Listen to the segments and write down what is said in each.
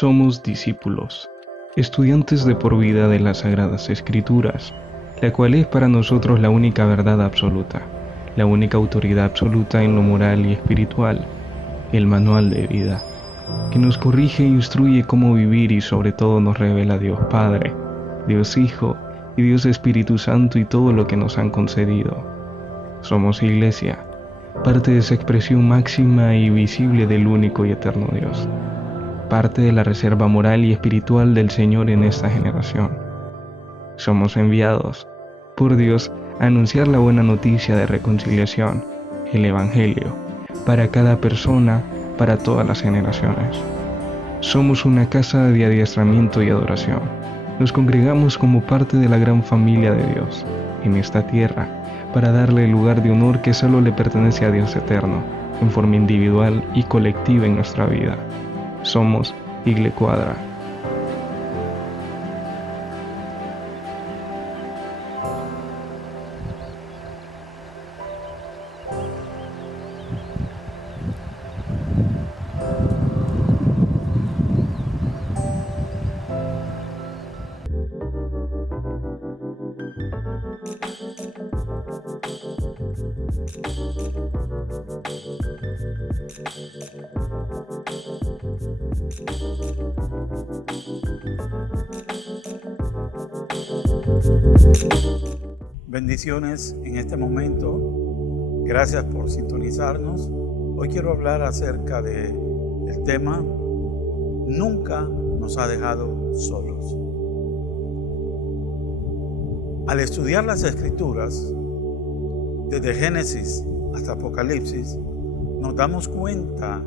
Somos discípulos, estudiantes de por vida de las Sagradas Escrituras, la cual es para nosotros la única verdad absoluta, la única autoridad absoluta en lo moral y espiritual, el manual de vida, que nos corrige e instruye cómo vivir y sobre todo nos revela Dios Padre, Dios Hijo y Dios Espíritu Santo y todo lo que nos han concedido. Somos Iglesia, parte de esa expresión máxima y visible del único y eterno Dios, parte de la reserva moral y espiritual del Señor en esta generación. Somos enviados por Dios a anunciar la buena noticia de reconciliación, el Evangelio, para cada persona, para todas las generaciones. Somos una casa de adiestramiento y adoración. Nos congregamos como parte de la gran familia de Dios en esta tierra para darle el lugar de honor que solo le pertenece a Dios eterno, en forma individual y colectiva en nuestra vida. Somos Igle Cuadra. Bendiciones en este momento. Gracias por sintonizarnos. Hoy quiero hablar acerca del tema Nunca nos ha dejado solos. Al estudiar las Escrituras, desde Génesis hasta Apocalipsis, nos damos cuenta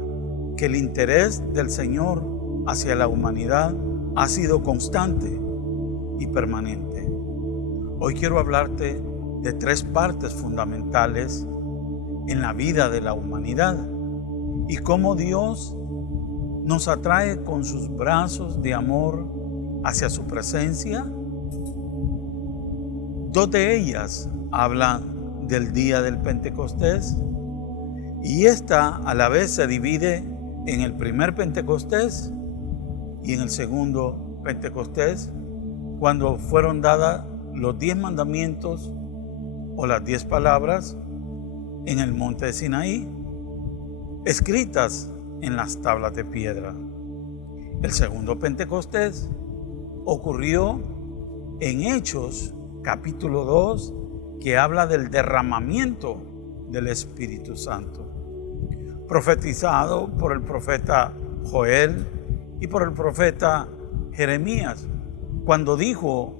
que el interés del Señor hacia la humanidad ha sido constante y permanente. Hoy quiero hablarte de tres partes fundamentales en la vida de la humanidad y cómo Dios nos atrae con sus brazos de amor hacia su presencia. Dos de ellas hablan del día del Pentecostés y esta a la vez se divide en el primer Pentecostés y en el segundo Pentecostés, cuando fueron dadas los 10 mandamientos o las 10 palabras en el monte de Sinaí, escritas en las tablas de piedra. El segundo Pentecostés ocurrió en Hechos capítulo 2, que habla del derramamiento del Espíritu Santo, profetizado por el profeta Joel y por el profeta Jeremías, cuando dijo: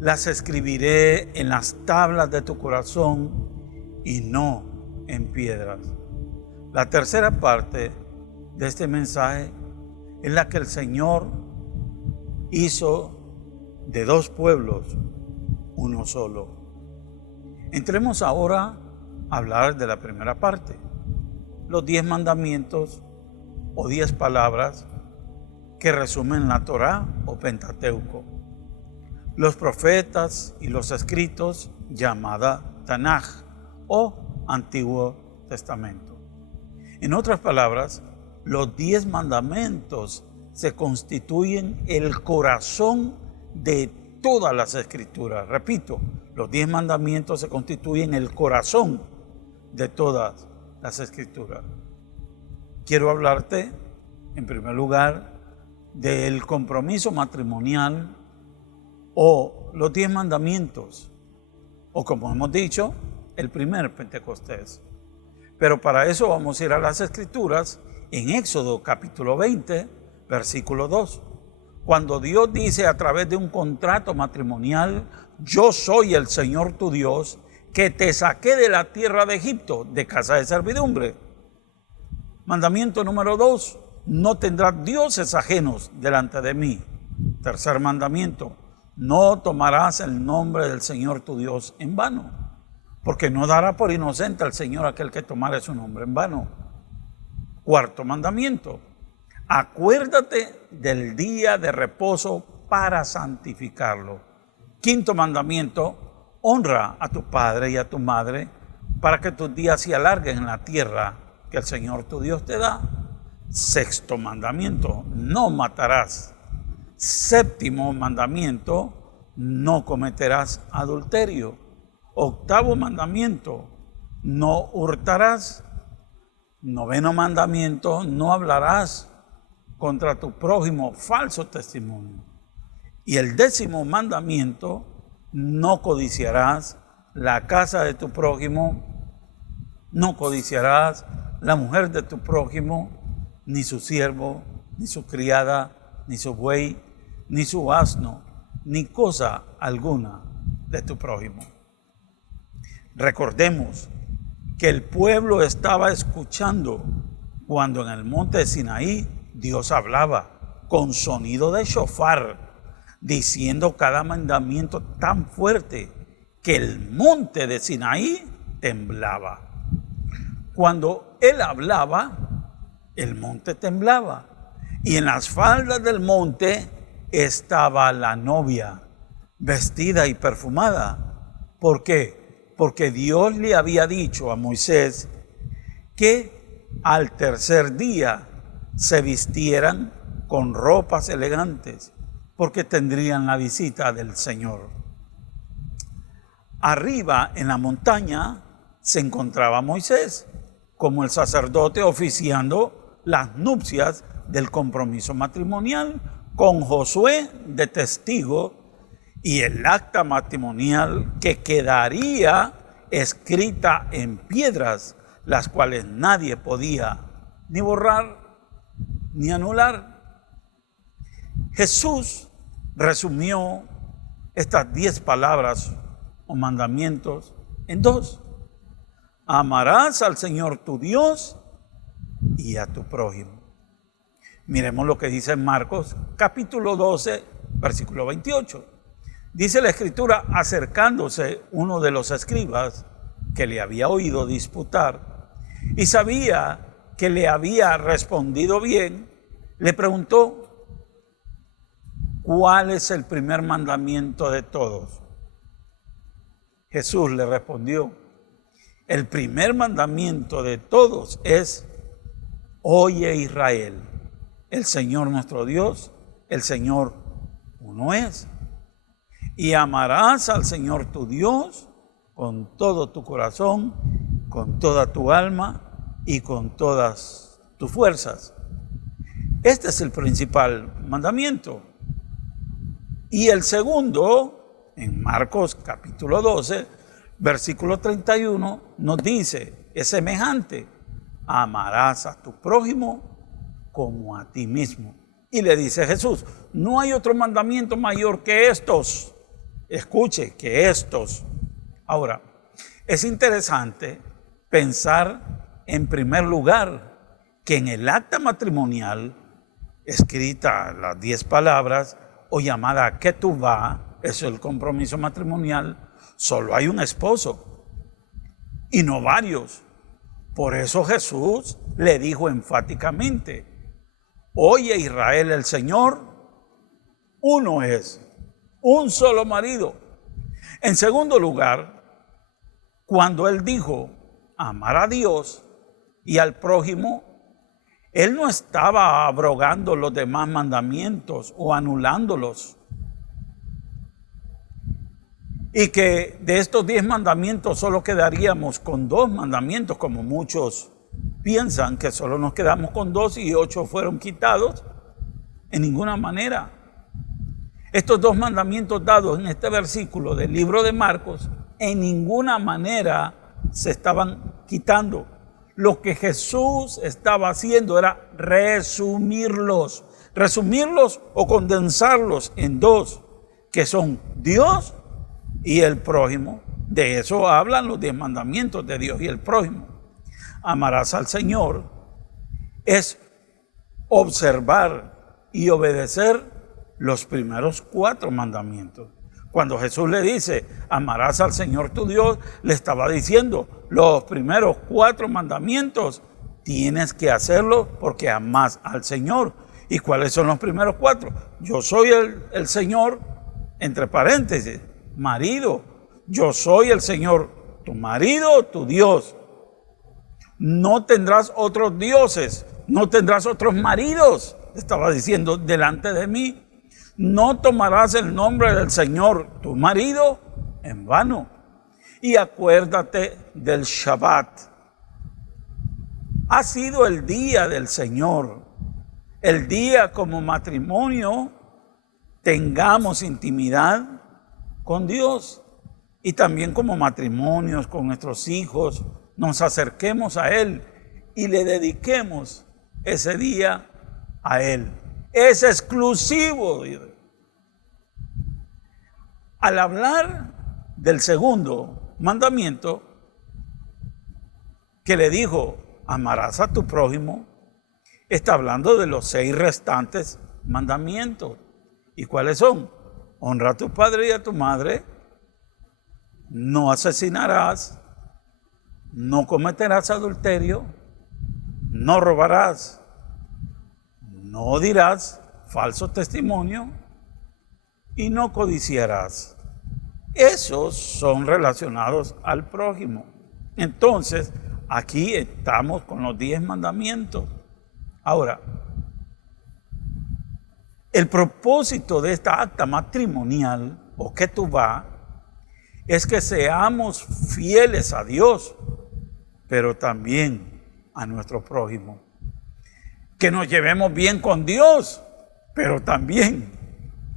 las escribiré en las tablas de tu corazón y no en piedras. La tercera parte de este mensaje es la que el Señor hizo de dos pueblos uno solo. Entremos ahora a hablar de la primera parte, los 10 mandamientos o 10 palabras que resumen la Torá o Pentateuco, los profetas y los escritos llamada Tanaj o Antiguo Testamento. En otras palabras, los 10 mandamientos se constituyen el corazón de todas las escrituras. Repito, los 10 mandamientos se constituyen el corazón de todas las escrituras. Quiero hablarte, en primer lugar, del compromiso matrimonial o los 10 mandamientos, o como hemos dicho, el primer Pentecostés. Pero para eso vamos a ir a las Escrituras en Éxodo capítulo 20, versículo 2. Cuando Dios dice a través de un contrato matrimonial: yo soy el Señor tu Dios, que te saqué de la tierra de Egipto, de casa de servidumbre. Mandamiento número 2, no tendrás dioses ajenos delante de mí. Tercer mandamiento, no tomarás el nombre del Señor tu Dios en vano, porque no dará por inocente al Señor aquel que tomare su nombre en vano. Cuarto mandamiento, acuérdate del día de reposo para santificarlo. Quinto mandamiento, honra a tu padre y a tu madre para que tus días se alarguen en la tierra que el Señor tu Dios te da. Sexto mandamiento, no matarás. Séptimo mandamiento, no cometerás adulterio. Octavo mandamiento, no hurtarás. Noveno mandamiento, no hablarás contra tu prójimo falso testimonio. Y el décimo mandamiento, no codiciarás la casa de tu prójimo, no codiciarás la mujer de tu prójimo, ni su siervo, ni su criada, ni su buey, ni su asno, ni cosa alguna de tu prójimo. Recordemos que el pueblo estaba escuchando cuando en el monte de Sinaí Dios hablaba con sonido de shofar, diciendo cada mandamiento tan fuerte que el monte de Sinaí temblaba. Cuando él hablaba, el monte temblaba, y en las faldas del monte estaba la novia, vestida y perfumada. ¿Por qué? Porque Dios le había dicho a Moisés que al tercer día se vistieran con ropas elegantes, porque tendrían la visita del Señor. Arriba en la montaña se encontraba Moisés, como el sacerdote oficiando las nupcias del compromiso matrimonial, con Josué de testigo, y el acta matrimonial que quedaría escrita en piedras, las cuales nadie podía ni borrar ni anular. Jesús resumió estas 10 palabras o mandamientos en 2. Amarás al Señor tu Dios y a tu prójimo. Miremos lo que dice en Marcos capítulo 12, versículo 28. Dice la Escritura, acercándose uno de los escribas que le había oído disputar y sabía que le había respondido bien, le preguntó, ¿cuál es el primer mandamiento de todos? Jesús le respondió, el primer mandamiento de todos es, oye Israel, el Señor nuestro Dios, el Señor uno es. Y amarás al Señor tu Dios con todo tu corazón, con toda tu alma y con todas tus fuerzas. Este es el principal mandamiento. Y el segundo, en Marcos capítulo 12, versículo 31, nos dice, es semejante, amarás a tu prójimo como a ti mismo. Y le dice Jesús, no hay otro mandamiento mayor que estos. Escuche, que estos. Ahora, es interesante pensar en primer lugar que en el acta matrimonial, escrita las 10 palabras o llamada ketubá, eso es el compromiso matrimonial, solo hay un esposo y no varios. Por eso Jesús le dijo enfáticamente, oye Israel, el Señor uno es, un solo marido. En segundo lugar, cuando él dijo amar a Dios y al prójimo, él no estaba abrogando los demás mandamientos o anulándolos. Y que de estos 10 mandamientos solo quedaríamos con 2 mandamientos, como muchos piensan que solo nos quedamos con 2 y 8 fueron quitados. En ninguna manera. Estos 2 mandamientos dados en este versículo del libro de Marcos, en ninguna manera se estaban quitando. Lo que Jesús estaba haciendo era resumirlos o condensarlos en 2, que son Dios y el prójimo. De eso hablan los 10 mandamientos, de Dios y el prójimo. Amarás al Señor es observar y obedecer los primeros 4 mandamientos. Cuando Jesús le dice, amarás al Señor tu Dios, le estaba diciendo, los primeros 4 mandamientos tienes que hacerlo porque amas al Señor. ¿Y cuáles son los primeros 4? Yo soy el Señor, entre paréntesis, marido. Yo soy el Señor, tu marido, tu Dios. No tendrás otros dioses, no tendrás otros maridos, estaba diciendo delante de mí. No tomarás el nombre del Señor, tu marido, en vano. Y acuérdate del Shabbat. Ha sido el día del Señor, el día como matrimonio tengamos intimidad con Dios y también como matrimonios con nuestros hijos nos acerquemos a Él y le dediquemos ese día a Él. Es exclusivo. Al hablar del segundo mandamiento que le dijo, amarás a tu prójimo, está hablando de los 6 restantes mandamientos. ¿Y cuáles son? Honra a tu padre y a tu madre, no asesinarás, no cometerás adulterio, no robarás, no dirás falso testimonio y no codiciarás. Esos son relacionados al prójimo. Entonces, aquí estamos con los 10 mandamientos. Ahora, el propósito de esta acta matrimonial, o ketubá, es que seamos fieles a Dios, pero también a nuestro prójimo. Que nos llevemos bien con Dios, pero también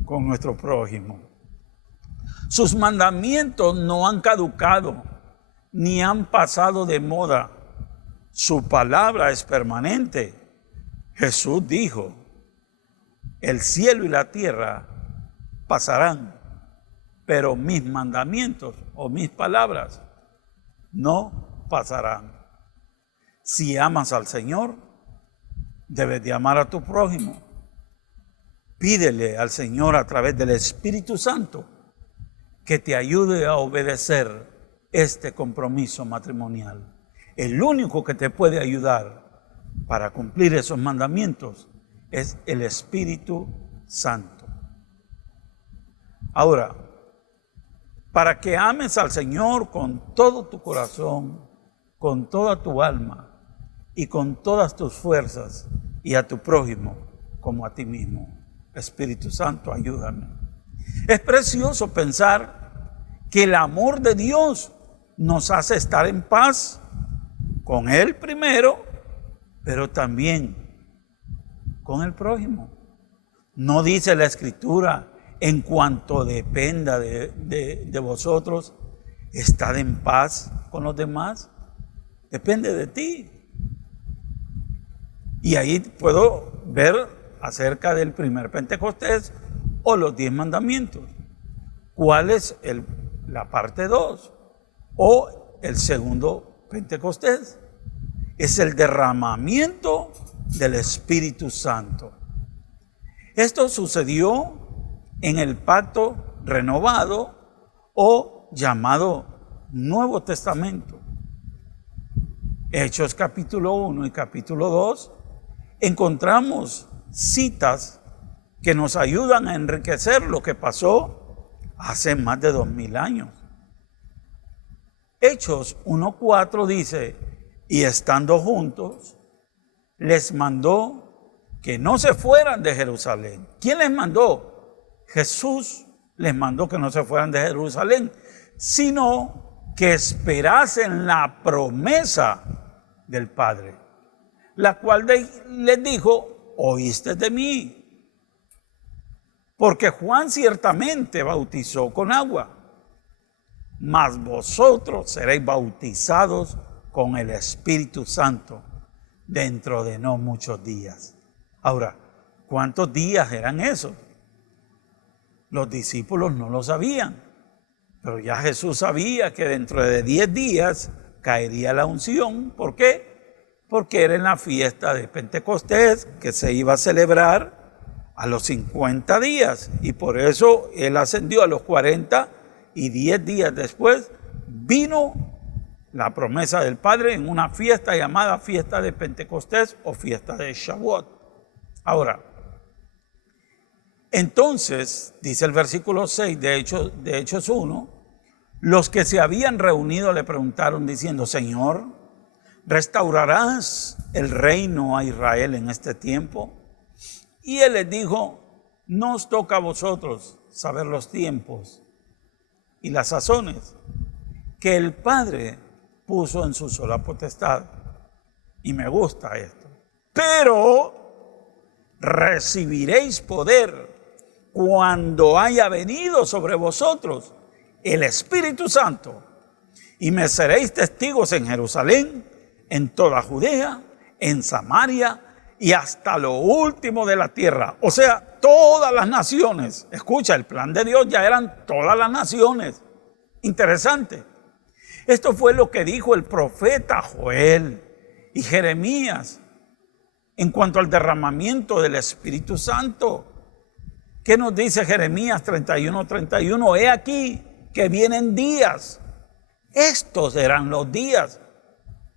con nuestro prójimo. Sus mandamientos no han caducado, ni han pasado de moda. Su palabra es permanente. Jesús dijo, el cielo y la tierra pasarán, pero mis mandamientos o mis palabras no pasarán. Si amas al Señor, debes de amar a tu prójimo. Pídele al Señor a través del Espíritu Santo que te ayude a obedecer este compromiso matrimonial. El único que te puede ayudar para cumplir esos mandamientos es el Espíritu Santo. Ahora, para que ames al Señor con todo tu corazón, con toda tu alma y con todas tus fuerzas, y a tu prójimo como a ti mismo. Espíritu Santo, ayúdame. Es precioso pensar que el amor de Dios nos hace estar en paz con Él primero, pero también con el prójimo. No dice la Escritura, en cuanto dependa de vosotros, estad en paz con los demás. Depende de ti. Y ahí puedo ver acerca del primer Pentecostés o los 10 mandamientos. ¿Cuál es la parte 2? O el segundo Pentecostés. Es el derramamiento del Espíritu Santo. Esto sucedió en el pacto renovado o llamado Nuevo Testamento. Hechos capítulo 1 y capítulo 2 encontramos citas que nos ayudan a enriquecer lo que pasó hace más de 2000 años. Hechos 1:4 dice, y estando juntos, les mandó que no se fueran de Jerusalén. ¿Quién les mandó? Jesús les mandó que no se fueran de Jerusalén, sino que esperasen la promesa del Padre, la cual les dijo, oíste de mí, porque Juan ciertamente bautizó con agua, mas vosotros seréis bautizados con el Espíritu Santo dentro de no muchos días. Ahora, ¿cuántos días eran esos? Los discípulos no lo sabían, pero ya Jesús sabía que dentro de 10 días caería la unción. ¿Por qué? Porque era en la fiesta de Pentecostés que se iba a celebrar a los 50 días. Y por eso Él ascendió a los 40 y 10 días después vino la promesa del Padre en una fiesta llamada fiesta de Pentecostés o fiesta de Shavuot. Ahora, entonces, dice el versículo 6 de Hechos 1, los que se habían reunido le preguntaron diciendo, Señor, ¿restaurarás el reino a Israel en este tiempo? Y él les dijo, no os toca a vosotros saber los tiempos y las sazones que el Padre puso en su sola potestad. Y me gusta esto. Pero recibiréis poder cuando haya venido sobre vosotros el Espíritu Santo, y me seréis testigos en Jerusalén, en toda Judea, en Samaria y hasta lo último de la tierra. O sea, todas las naciones. Escucha, el plan de Dios ya eran todas las naciones. Interesante. Esto fue lo que dijo el profeta Joel y Jeremías en cuanto al derramamiento del Espíritu Santo. ¿Qué nos dice Jeremías 31:31? He aquí que vienen días. Estos serán los días.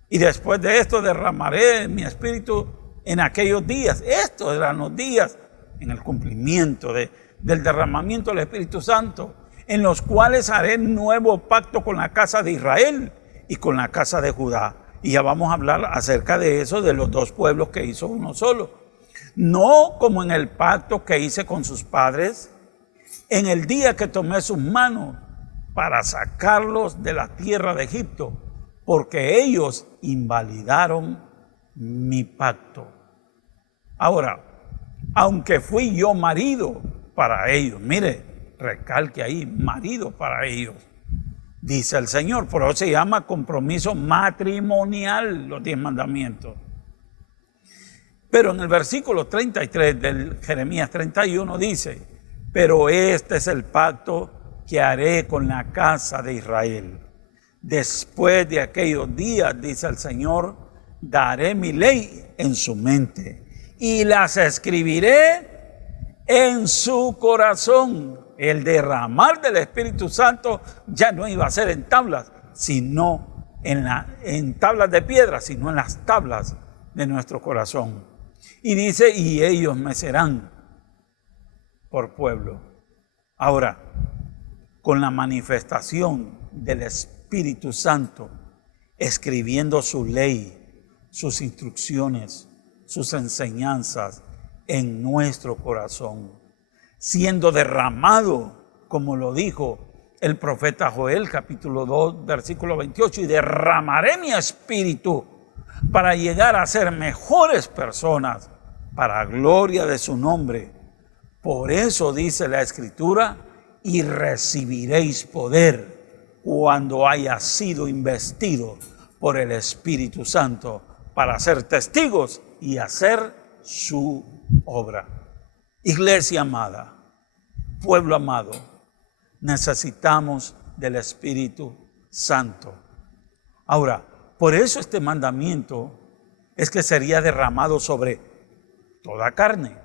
Y después de esto derramaré mi espíritu en aquellos días. Estos serán los días en el cumplimiento del derramamiento del Espíritu Santo, en los cuales haré nuevo pacto con la casa de Israel y con la casa de Judá. Y ya vamos a hablar acerca de eso, de los dos pueblos que hizo uno solo. No como en el pacto que hice con sus padres, en el día que tomé sus manos para sacarlos de la tierra de Egipto, porque ellos invalidaron mi pacto. Ahora, aunque fui yo marido para ellos, mire, recalque ahí, marido para ellos, dice el Señor, por eso se llama compromiso matrimonial, los 10 mandamientos. Pero en el versículo 33 del Jeremías 31 dice, pero este es el pacto que haré con la casa de Israel. Después de aquellos días, dice el Señor, daré mi ley en su mente y las escribiré en su corazón. El derramar del Espíritu Santo ya no iba a ser en tablas, sino en tablas de piedra, sino en las tablas de nuestro corazón. Y dice, y ellos me serán por pueblo. Ahora, con la manifestación del Espíritu Santo, escribiendo su ley, sus instrucciones, sus enseñanzas en nuestro corazón, siendo derramado, como lo dijo el profeta Joel, capítulo 2, versículo 28, y derramaré mi espíritu para llegar a ser mejores personas, para gloria de su nombre. Por eso dice la Escritura, y recibiréis poder cuando haya sido investido por el Espíritu Santo para ser testigos y hacer su obra. Iglesia amada, pueblo amado, necesitamos del Espíritu Santo. Ahora, por eso este mandamiento es que sería derramado sobre toda carne.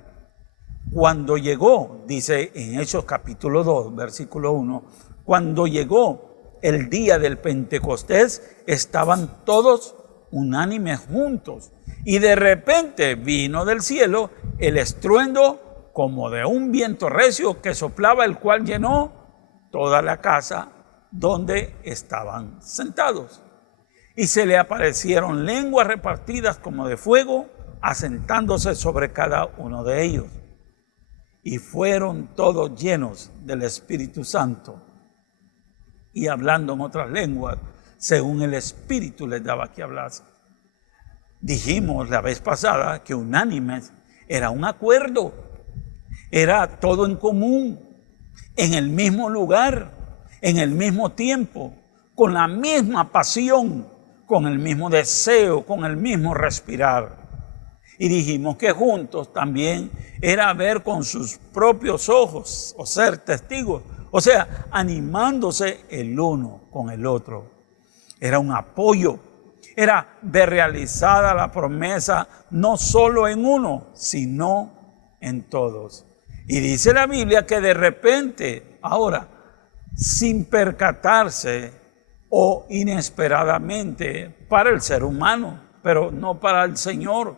Cuando llegó, dice en Hechos capítulo 2, versículo 1, cuando llegó el día del Pentecostés, estaban todos unánimes juntos. Y de repente vino del cielo el estruendo como de un viento recio que soplaba, el cual llenó toda la casa donde estaban sentados. Y se le aparecieron lenguas repartidas como de fuego, asentándose sobre cada uno de ellos. Y fueron todos llenos del Espíritu Santo y hablando en otras lenguas, según el Espíritu les daba que hablase. Dijimos la vez pasada que unánimes era un acuerdo, era todo en común, en el mismo lugar, en el mismo tiempo, con la misma pasión, con el mismo deseo, con el mismo respirar. Y dijimos que juntos también era ver con sus propios ojos o ser testigos, o sea, animándose el uno con el otro. Era un apoyo, era ver realizada la promesa no solo en uno, sino en todos. Y dice la Biblia que de repente, ahora, sin percatarse o inesperadamente para el ser humano, pero no para el Señor,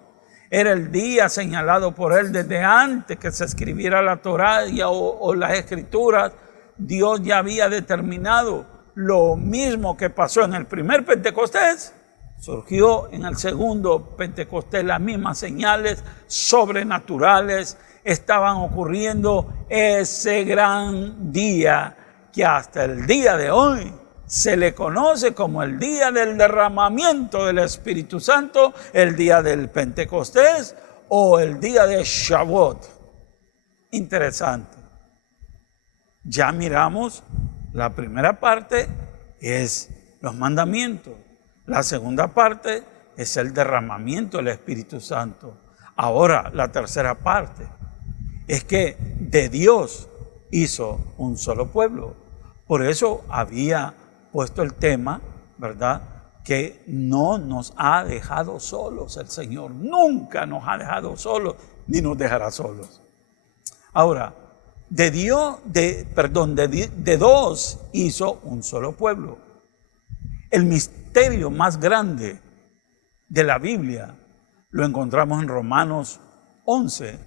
era el día señalado por Él desde antes que se escribiera la Torá o las Escrituras. Dios ya había determinado lo mismo que pasó en el primer Pentecostés, Surgió en el segundo Pentecostés, las mismas señales sobrenaturales estaban ocurriendo ese gran día que hasta el día de hoy se le conoce como el día del derramamiento del Espíritu Santo, el día del Pentecostés o el día de Shavuot. Interesante. Ya miramos, la primera parte es los mandamientos. La segunda parte es el derramamiento del Espíritu Santo. Ahora, la tercera parte es que de Dios hizo un solo pueblo. Por eso había puesto el tema, ¿verdad?, que no nos ha dejado solos el Señor. Nunca nos ha dejado solos, ni nos dejará solos. Ahora, de dos hizo un solo pueblo. El misterio más grande de la Biblia lo encontramos en Romanos 11,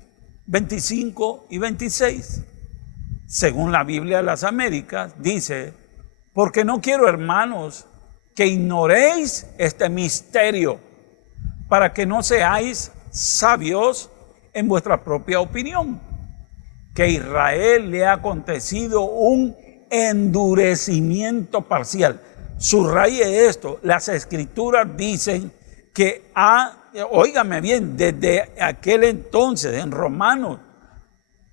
25 y 26. Según la Biblia de las Américas, dice: porque no quiero, hermanos, que ignoréis este misterio, para que no seáis sabios en vuestra propia opinión, que a Israel le ha acontecido un endurecimiento parcial. Subraye esto, las Escrituras dicen que óigame bien, desde aquel entonces, en Romanos,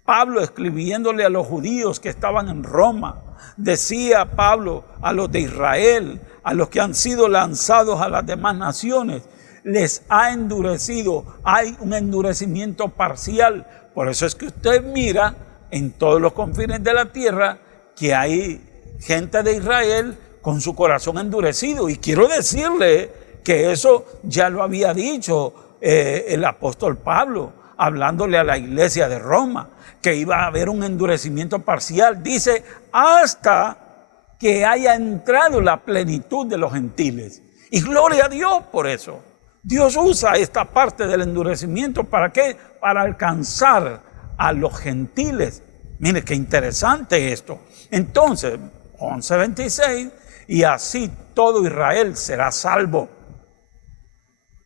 Pablo escribiéndole a los judíos que estaban en Roma, decía Pablo a los de Israel, a los que han sido lanzados a las demás naciones, les ha endurecido, hay un endurecimiento parcial. Por eso es que usted mira en todos los confines de la tierra que hay gente de Israel con su corazón endurecido. Y quiero decirle que eso ya lo había dicho el apóstol Pablo, hablándole a la iglesia de Roma, que iba a haber un endurecimiento parcial. Dice, hasta que haya entrado la plenitud de los gentiles. Y gloria a Dios por eso. Dios usa esta parte del endurecimiento, ¿para qué? Para alcanzar a los gentiles. Mire qué interesante esto. Entonces, 11:26, y así todo Israel será salvo.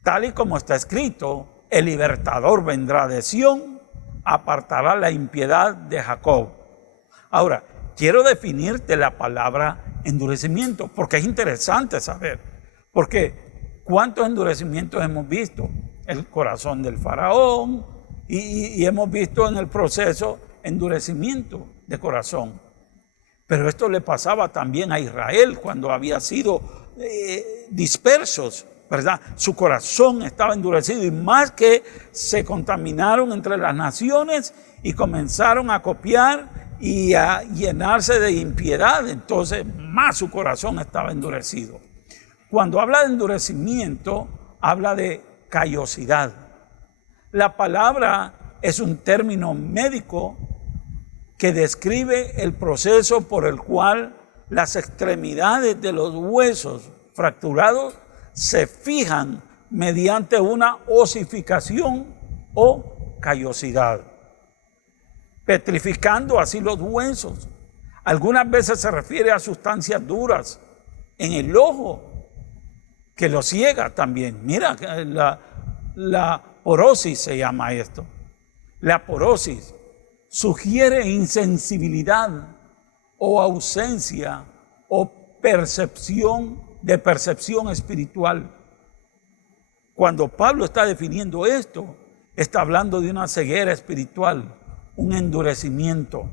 Tal y como está escrito, el libertador vendrá de Sión, apartará la impiedad de Jacob. Ahora, quiero definirte la palabra endurecimiento, porque es interesante saber. Porque ¿cuántos endurecimientos hemos visto? El corazón del faraón, y hemos visto en el proceso endurecimiento de corazón. Pero esto le pasaba también a Israel cuando había sido dispersos, ¿verdad? Su corazón estaba endurecido, y más que se contaminaron entre las naciones y comenzaron a copiar y a llenarse de impiedad, entonces más su corazón estaba endurecido. Cuando habla de endurecimiento, habla de callosidad. La palabra es un término médico que describe el proceso por el cual las extremidades de los huesos fracturados se fijan mediante una osificación o callosidad, petrificando así los huesos. Algunas veces se refiere a sustancias duras en el ojo que lo ciega también. Mira, la porosis se llama esto. La porosis sugiere insensibilidad o ausencia o percepción espiritual. Cuando Pablo está definiendo esto, está hablando de una ceguera espiritual, un endurecimiento.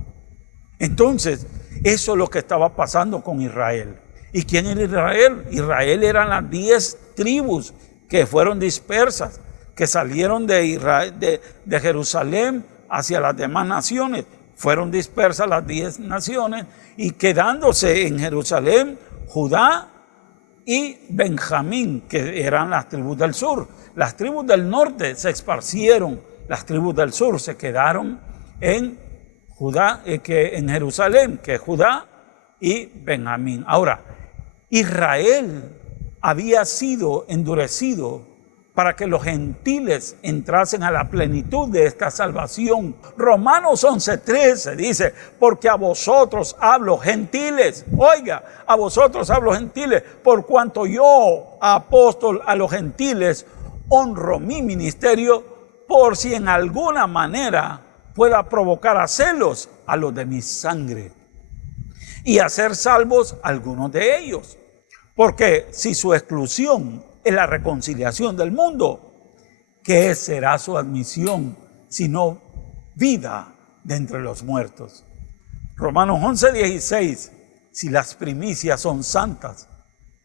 Entonces, eso es lo que estaba pasando con Israel. ¿Y quién era Israel? Israel eran las 10 tribus que fueron dispersas, que salieron de Israel, de Jerusalén hacia las demás naciones. Fueron dispersas las 10 naciones y quedándose en Jerusalén, Judá y Benjamín, que eran las tribus del sur. Las tribus del norte se esparcieron, las tribus del sur se quedaron en Judá, en Jerusalén, que es Judá y Benjamín. Ahora, Israel había sido endurecido para que los gentiles entrasen a la plenitud de esta salvación. Romanos 11:13 dice, porque a vosotros hablo gentiles, oiga, a vosotros hablo gentiles, por cuanto yo, apóstol a los gentiles, honro mi ministerio, por si en alguna manera pueda provocar a celos a los de mi sangre y hacer salvos a algunos de ellos. Porque si su exclusión es la reconciliación del mundo, ¿qué será su admisión sino vida de entre los muertos? Romanos 11:16, si las primicias son santas,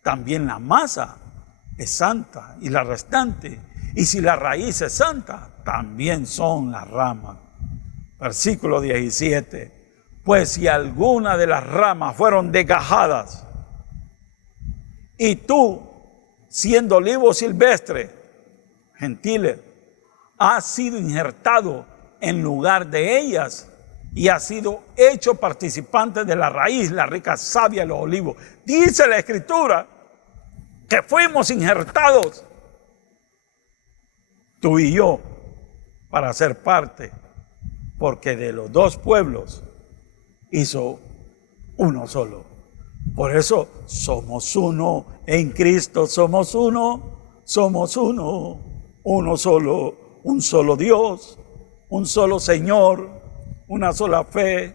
también la masa es santa y la restante, y si la raíz es santa, también son las ramas. Versículo 17, pues si alguna de las ramas fueron desgajadas, y tú, siendo olivo silvestre, gentiles, has sido injertado en lugar de ellas y has sido hecho participante de la raíz, la rica savia de los olivos. Dice la Escritura que fuimos injertados, tú y yo, para ser parte, porque de los dos pueblos hizo uno solo. Por eso somos uno en Cristo, somos uno, uno solo, un solo Dios, un solo Señor, una sola fe,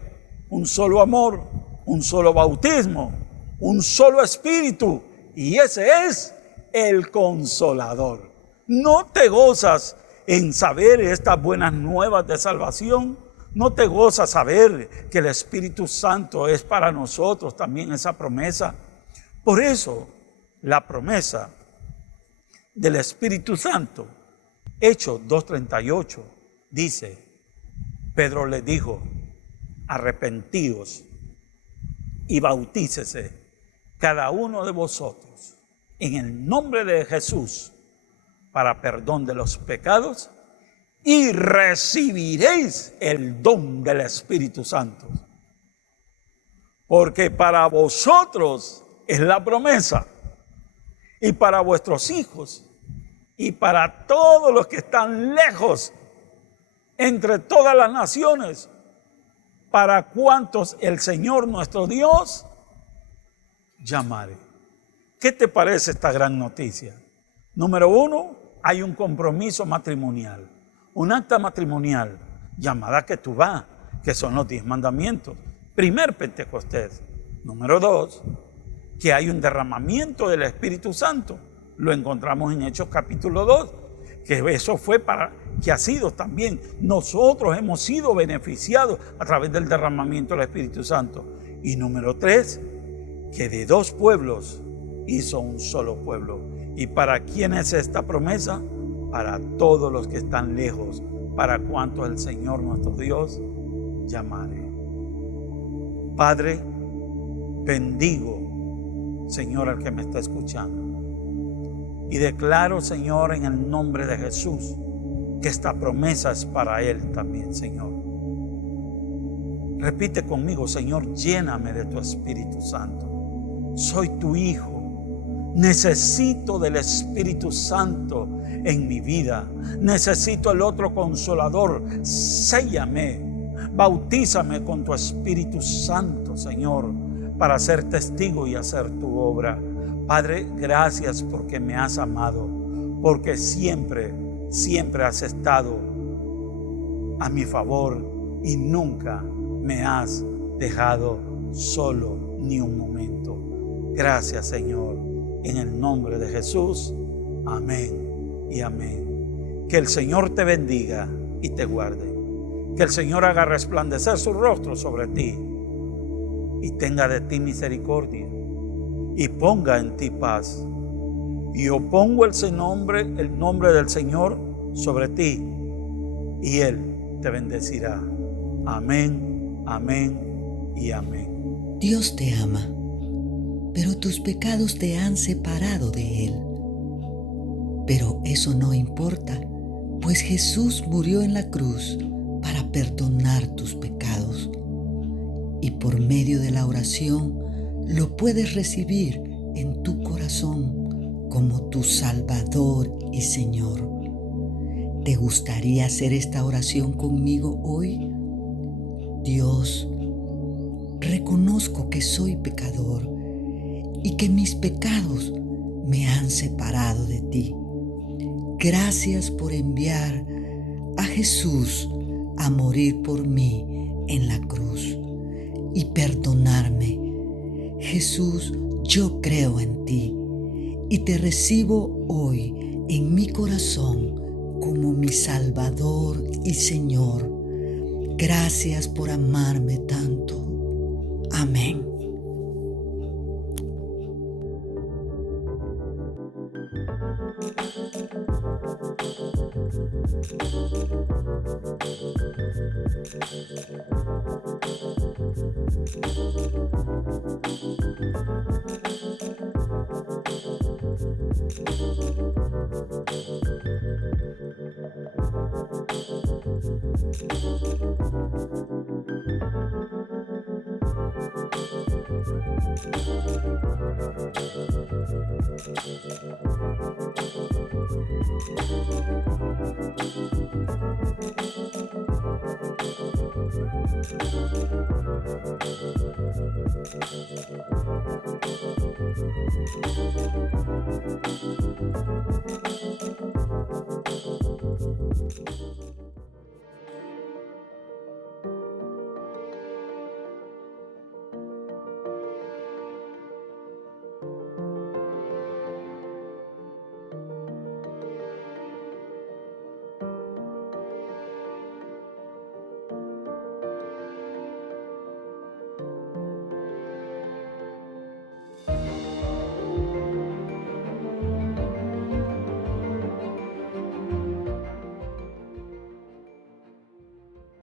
un solo amor, un solo bautismo, un solo Espíritu, y ese es el Consolador. ¿No te gozas en saber estas buenas nuevas de salvación? ¿No te gozas saber que el Espíritu Santo es para nosotros también esa promesa? Por eso, la promesa del Espíritu Santo, Hechos 2:38, dice, Pedro les dijo, arrepentíos y bautícese cada uno de vosotros en el nombre de Jesús para perdón de los pecados, y recibiréis el don del Espíritu Santo. Porque para vosotros es la promesa, y para vuestros hijos, y para todos los que están lejos, entre todas las naciones, para cuantos el Señor nuestro Dios llamare. ¿Qué te parece esta gran noticia? Número uno, hay un compromiso matrimonial. Un acta matrimonial llamada Ketubá, que son los 10 mandamientos. Primer Pentecostés. Número 2, que hay un derramamiento del Espíritu Santo. Lo encontramos en Hechos capítulo 2, que eso fue que ha sido también. Nosotros hemos sido beneficiados a través del derramamiento del Espíritu Santo. Y número 3, que de 2 pueblos hizo un solo pueblo. ¿Y para quién es esta promesa? Para todos los que están lejos, para cuantos el Señor nuestro Dios llamare. Padre, bendigo, Señor, al que me está escuchando. Y declaro, Señor, en el nombre de Jesús, que esta promesa es para él también, Señor. Repite conmigo, Señor, lléname de tu Espíritu Santo. Soy tu hijo. Necesito del Espíritu Santo en mi vida. Necesito el otro Consolador. Séllame, bautízame con tu Espíritu Santo, Señor, para ser testigo y hacer tu obra. Padre, gracias porque me has amado, porque siempre has estado a mi favor y nunca me has dejado solo ni un momento. Gracias, Señor. En el nombre de Jesús, amén y amén. Que el Señor te bendiga y te guarde. Que el Señor haga resplandecer su rostro sobre ti y tenga de ti misericordia y ponga en ti paz. Y yo pongo el nombre del Señor sobre ti y Él te bendecirá. Amén, amén y amén. Dios te ama, pero tus pecados te han separado de Él. Pero eso no importa, pues Jesús murió en la cruz para perdonar tus pecados. Y por medio de la oración lo puedes recibir en tu corazón como tu Salvador y Señor. ¿Te gustaría hacer esta oración conmigo hoy? Dios, reconozco que soy pecador y que mis pecados me han separado de ti. Gracias por enviar a Jesús a morir por mí en la cruz y perdonarme. Jesús, yo creo en ti y te recibo hoy en mi corazón como mi Salvador y Señor. Gracias por amarme tanto. Amén.